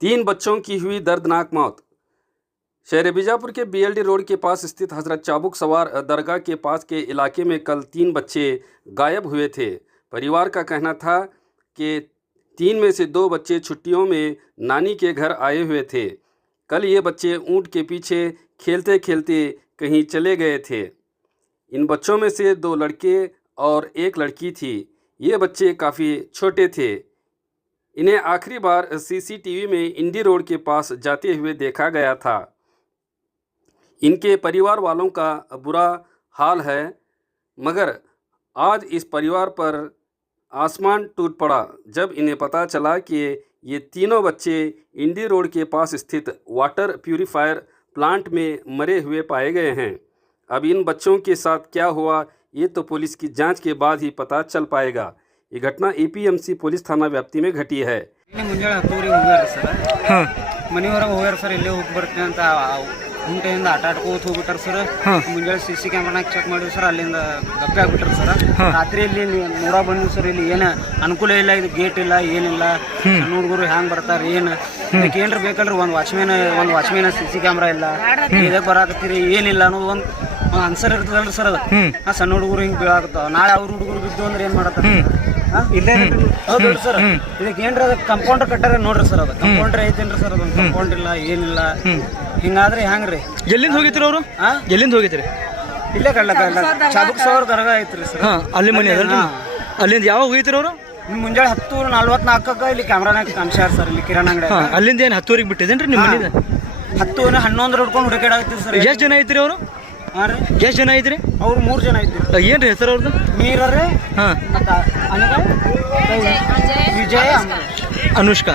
3 बच्चों की हुई दर्दनाक मौत। शहर बीजापुर के बीएलडी रोड के पास स्थित हजरत चाबुक सवार दरगाह के पास के इलाके में कल 3 बच्चे गायब हुए थे। परिवार का कहना था कि 3 में से 2 बच्चे छुट्टियों में नानी के घर आए हुए थे। कल ये बच्चे ऊँट के पीछे खेलते खेलते कहीं चले गए थे। इन बच्चों में से 2 लड़के और 1 लड़की थी। ये बच्चे काफ़ी छोटे थे। इन्हें आखिरी बार सीसीटीवी में इंडी रोड के पास जाते हुए देखा गया था। इनके परिवार वालों का बुरा हाल है, मगर आज इस परिवार पर आसमान टूट पड़ा जब इन्हें पता चला कि ये तीनों बच्चे इंडी रोड के पास स्थित वाटर प्यूरिफायर प्लांट में मरे हुए पाए गए हैं। अब इन बच्चों के साथ क्या हुआ ये तो पुलिस की जांच के बाद ही पता चल पाएगा। ये घटना एपीएमसी पुलिस थाना व्याप्ति में घटी है। ಮುಂಜಾನೆ 10 ಹೋಗ್ಯಾರ ಸರ್. ಮನೆಯವರಾಗ ಹೋಗ್ಯಾರ ಸರ್. ಇಲ್ಲೇ ಹೋಗಿ ಬರ್ತೀನಿ ಅಂತ ಗುಂಟೆಯಿಂದ ಆಟ ಆಡ್ಕೋತ ಹೋಗ್ಬಿಟ್ಟಾರ ಸರ್. ಮುಂಜಾನೆ ಸಿಸಿ ಕ್ಯಾಮ್ರಾನಾಗ ಚೆಕ್ ಮಾಡಿವಿ ಸರ್. ಅಲ್ಲಿಂದ ಗಪ್ಪೆ ಆಗ್ಬಿಟ್ರು ಸರ್. ರಾತ್ರಿ ಇಲ್ಲಿ ನೂರ ಬಂದ್ವಿ ಸರ್. ಇಲ್ಲಿ ಏನು ಅನುಕೂಲ ಇಲ್ಲ, ಇದು ಗೇಟ್ ಇಲ್ಲ, ಏನಿಲ್ಲ. ಸಣ್ಣ ಹುಡುಗರು ಹ್ಯಾಂಗ್ ಬರ್ತಾರೆ, ಏನು ಇದಕ್ಕೆ ಏನ್ರ ಬೇಕಲ್ರಿ. ಒಂದು ವಾಚ್ಮೇನ ಸಿಸಿ ಕ್ಯಾಮ್ರಾ ಇಲ್ಲ, ಇದಕ್ಕೆ ಬರಾಕತ್ತೀರಿ ಏನಿಲ್ಲ ಅನ್ನೋದು ಒಂದು ಆನ್ಸರ್ ಇರ್ತದಲ್ರಿ ಸರ್. ಅದು ಆ ಸಣ್ಣ ಹುಡುಗರು ಹಿಂಗೆ ಬೀಳಾಕತ್ತಾವ. ನಾಳೆ ಅವ್ರ ಹುಡುಗರು ಬಿದ್ದು ಅಂದ್ರೆ ಏನು ಮಾಡತ್ತಾರೆ ಇಲ್ಲೇ ಹೌದು ಸರ್. ಇದಕ್ಕೆ ಏನ್ರ ಅದ ಕಂಪೌಂಡರ್ ಕಟ್ಟಾರ ನೋಡ್ರಿ ಸರ್. ಅದು ಕಂಪೌಂಡರ್ ಐತೇನ್ರಿ ಸರ್. ಅದೊಂದು ಕಂಪೌಂಡ್ ಇಲ್ಲ, ಏನಿಲ್ಲ. ಹಿಂಗಾದ್ರೆ ಹ್ಯಾಂಗ್ರಿ? ಎಲ್ಲಿಂದ ಹೋಗಿತ್ರಿ ಅವರು? ಎಲ್ಲಿಂದ ಹೋಗಿತ್ರಿ? ಇಲ್ಲೇ ಕಡ್ಲ ಚಾಬುಕ್ ಸವಾರ್ ದರ್ಗಾ ಐತ್ರಿ ಸರ್. ಅಲ್ಲಿ ಮನೆ ಅದಲ್ರಿ. ಅಲ್ಲಿಂದ ಯಾವಾಗ ಹೋಗಿತ್ರಿ ಅವರು? ಮುಂಜಾನೆ 10:44 ಇಲ್ಲಿ ಕ್ಯಾಮ್ರಾನಾಗ ಕಾಣಿಸ್ಯಾರ ಸರ್. ಇಲ್ಲಿ ಕಿರಾಣ ಅಂಗಡಿ. ಅಲ್ಲಿಂದ ಏನು 10 ಬಿಟ್ಟಿದೇನ್ರಿ ನಿಮ್ಮ ಮನೆ? 10-11 ಹಿಡ್ಕೊಂಡು ಹುಡುಕಾಡಾಕತ್ತೀವಿ ಸರ್. ಎಷ್ಟು ಜನ ಐತ್ರಿ ಅವರು? ಎಷ್ಟು ಜನ ಐತ್ರಿ? ಅವ್ರು 3 ಜನ ಐತ್ರಿ. ಏನ್ರಿ ಹೆಸರು ಅವ್ರದ್ದು? ಮೀರರ್ರಿ, ವಿಜಯ, ಅನುಷ್ಕಾ.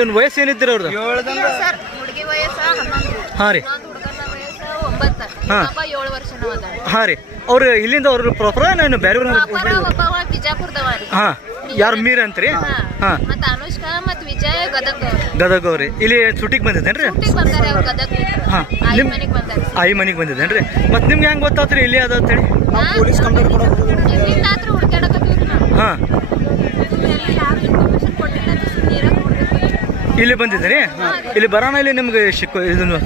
ಏನು ವಯಸ್ಸು ಏನಿದ್ರಿ ಅವ್ರದ್ದು? 7 ಹುಡುಗಿ ವಯಸ್ಸ 11. ಹಾಂ ರೀ. ಹುಡುಗನ ವಯಸ್ಸ 9. 7 ವರ್ಷನೂ ಅದ. ಹಾಂ ರೀ. ಅವ್ರು ಇಲ್ಲಿಂದ ಅವ್ರ ಪ್ರಾಪರ್ ಏನು ಬೇರೆ ಒಬ್ಬವ ಬಿಜಾಪುರದವ ರೀ. ಹಾಂ. ಯಾರು ಮೀರ್ ಅಂತ್ರಿ? ಹಾಂ. ಮತ್ತೆ ಅನುಷ್ಕಾ ಮತ್ತು ವಿಜಯ ಗದಗ ಅವ್ರಿ. ಇಲ್ಲಿ ಶೂಟಿಂಗ್ ಬಂದಿದ್ದೇನ್ರಿ? ಬಂದಾರೆ ಅವ್ರು ಗದಗ. ಹಾಂ. ನಿಮ್ಮ ಮನೆಗೆ ಬಂದಾರೆ. ಆಯಿ ಮನೆಗೆ ಬಂದಿದ್ದೇನ್ರಿ? ಮತ್ತೆ ನಿಮ್ಗೆ ಹೆಂಗೆ ಗೊತ್ತಾತ್ರಿ ಇಲ್ಲಿ ಅದ ಅಂತೇಳಿ? ಪೊಲೀಸ್ ಕಂಪ್ಲೇಂಟ್ ಕೊಡೋದು. ಇಲ್ಲಿಂದ ಆದ್ರೂ ಹುಡುಕಾಡಕತ್ತೀವ್ರಿ ನಾವು. ಹಾಂ. ಇಲ್ಲಿ ಯಾರು ಇನ್ಫಾರ್ಮೇಶನ್ ಕೊಟ್ಟಿಲ್ಲ ಅಂತ ನೀರಾಗ ನೋಡ್ಬೇಕು. ಇಲ್ಲಿ ಬಂದಿದ್ದೀರಿ? ಇಲ್ಲಿ ಬರೋಣ. ಇಲ್ಲಿ ನಿಮ್ಗೆ ಇದನ್ನು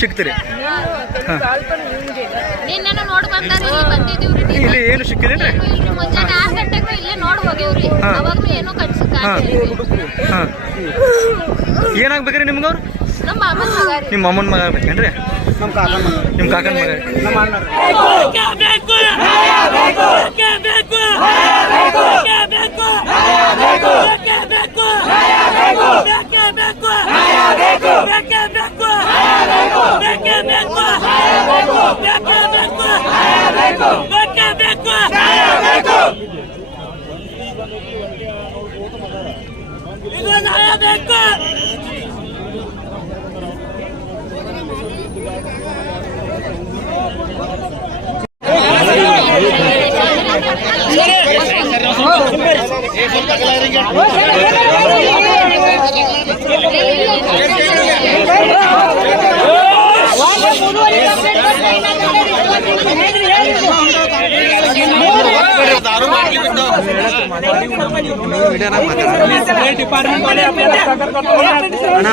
ಸಿಗ್ತೀರಿ? ಹಾಂ. ನಿನ್ನೇನು ನೋಡಿ ಬಂದಾರೆ. ಇಲ್ಲಿ ಬಂದಿದ್ದೀವ್ರಿ. ಇಲ್ಲಿ ಏನು ಸಿಕ್ಕಿದೇನ್ರಿ? ಮುಂಜಾನೆ 6 ಗಂಟೆಗೂ ಇಲ್ಲೇ ನೋಡಿ ಹೋಗ್ಯಾವ್ರಿ. ಅವಾಗ್ಲೂ ಏನೂ ಕನ್ಸಿಲ್ಲ. ಹಾಂ. ಏನಾಗ್ಬೇಕ್ರಿ ನಿಮ್ಗೆ ಅವ್ರು? ನಮ್ಮ ಮಾಮನ ಮಗ ರೀ. ನಿಮ್ಮ ಅಮ್ಮನ ಮಗ ಆಗ್ಬೇಕೇನ್ರಿ? ನಮ್ಮ ಕಾಕನ ಮಗ. ನಿಮ್ಮ ಕಾಕನ ಮಗ. ನಮ್ಮ ಅಣ್ಣ ರೀ.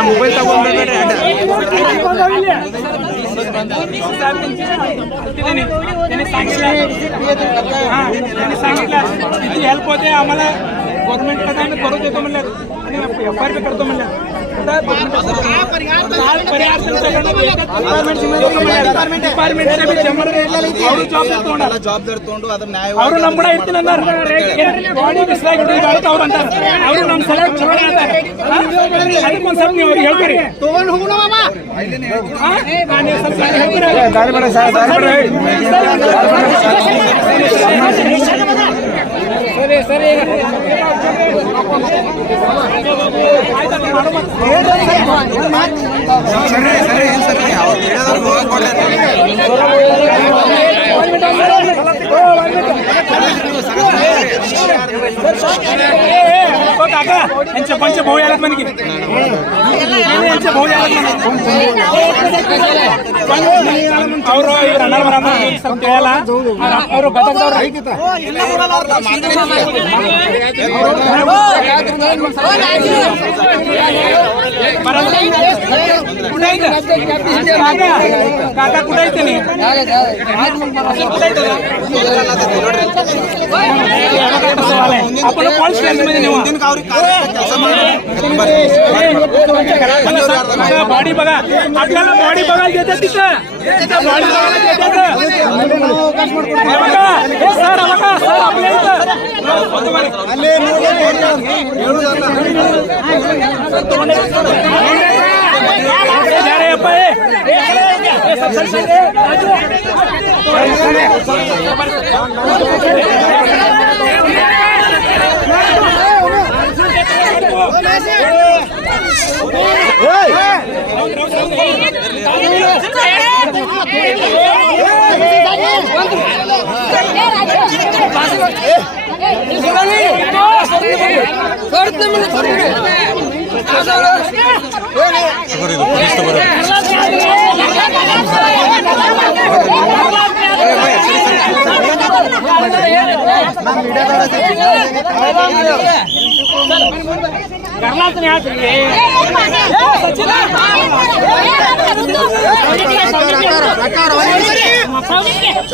ಮೊಬೈಲ್ ತಗೊಂಡ್ಬೇಡ್ರಿ. हेल्प होते आम्हाला गव्हर्नमेंट कडे करू देतो म्हणलं आणि एफआयआर बी करतो म्हणलं. ಜವಾಬ್ದಾರಿ ತಗೊಂಡು ಅದ್ರ ನ್ಯಾಯ ಅವರು ನಮ್ಮ ಕೂಡ ಇರ್ತೀನಿ ಅಂತಾರೆ. ಬಾಡಿ ಬಿಸಿಲಾಗಿ ಅವ್ರು ಅಂತಾರೆ. ಅವರು ನಮ್ಮ ಸಲ ಚಲೋ ಅಂತಾರೆ. ಅದಕ್ಕೊಂದು ಸ್ವಲ್ಪ ನೀವು ಅವ್ರಿಗೆ ಹೇಳ್ತೀರಿ. ತಗೊಂಡು ಹೋಗೋಣ ಮಾಮ. ಸರಿ ಸರಿ. ಸರಿ हो काका यांचे पंच भाऊ यायला म्हणे की यांचे भाऊ यायला ಅವರು ರನ್ನರ್ ಬರಮ್ಮ ಸ್ವಲ್ಪ ಕೇಳಲ್ಲ ಅವರು ಬದಲಾದವ್ರು काका कुठे ಐತೆ ನೀ आपण कॉल स्टँडमध्ये नेऊ बॉडी बघा आपल्याला बॉडी बघायला देतात तिथं बॉडी बघायला देतात सर बघा सर आपल्या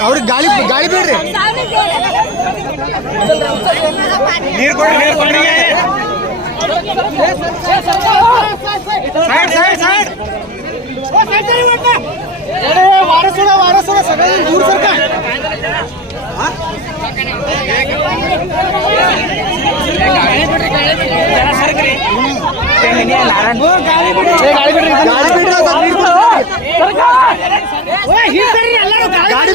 ಅವ್ರಿಗೆ ಗಾಳಿ ಗಾಳಿ ಬಿಡ್ರಿ ನೀರು ಕೊಡ್ರಿ ನೀರು ಕೊಡ್ರಿ ಸೈಡ್ ಸೈಡ್ ಸೈಡ್ वारसोडा सगळ्यांनी दूर सरका गाडी